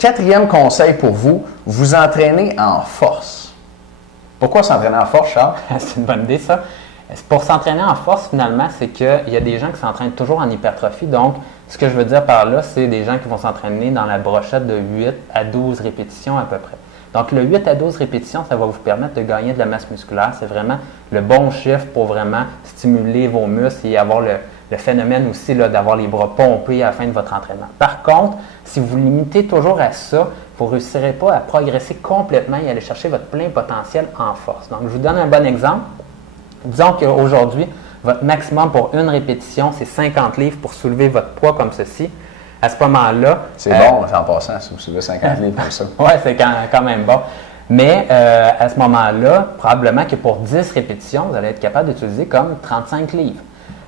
Quatrième conseil pour vous, vous entraînez en force. Pourquoi s'entraîner en force, Charles? C'est une bonne idée, ça. Pour s'entraîner en force, finalement, c'est qu'il y a des gens qui s'entraînent toujours en hypertrophie. Donc, ce que je veux dire par là, c'est des gens qui vont s'entraîner dans la brochette de 8 à 12 répétitions à peu près. Donc, le 8 à 12 répétitions, ça va vous permettre de gagner de la masse musculaire. C'est vraiment le bon chiffre pour vraiment stimuler vos muscles et avoir le phénomène aussi d'avoir les bras pompés à la fin de votre entraînement. Par contre, si vous limitez toujours à ça, vous ne réussirez pas à progresser complètement et aller chercher votre plein potentiel en force. Donc, je vous donne un bon exemple. Disons qu'aujourd'hui, votre maximum pour une répétition, c'est 50 livres pour soulever votre poids comme ceci. À ce moment-là… C'est bon, en passant, si vous soulevez 50 livres comme ça. Oui, c'est quand même bon. Mais à ce moment-là, probablement que pour 10 répétitions, vous allez être capable d'utiliser comme 35 livres.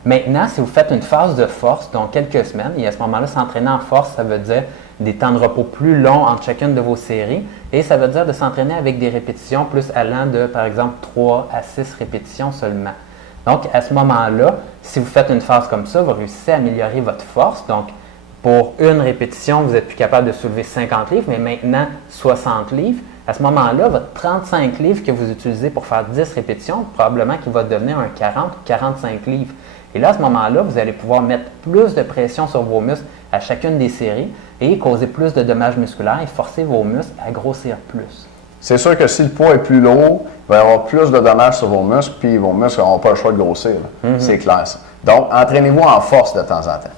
Maintenant, si vous faites une phase de force, donc quelques semaines, et à ce moment-là, s'entraîner en force, ça veut dire des temps de repos plus longs entre chacune de vos séries, et ça veut dire de s'entraîner avec des répétitions plus allant de, par exemple, 3 à 6 répétitions seulement. Donc, à ce moment-là, si vous faites une phase comme ça, vous réussissez à améliorer votre force. Donc, pour une répétition, vous êtes plus capable de soulever 50 livres, mais maintenant 60 livres. À ce moment-là, votre 35 livres que vous utilisez pour faire 10 répétitions, probablement qu'il va devenir un 40 ou 45 livres. Et là, à ce moment-là, vous allez pouvoir mettre plus de pression sur vos muscles à chacune des séries et causer plus de dommages musculaires et forcer vos muscles à grossir plus. C'est sûr que si le poids est plus lourd, il va y avoir plus de dommages sur vos muscles, puis vos muscles n'auront pas le choix de grossir. C'est clair, ça. Donc, entraînez-vous en force de temps en temps.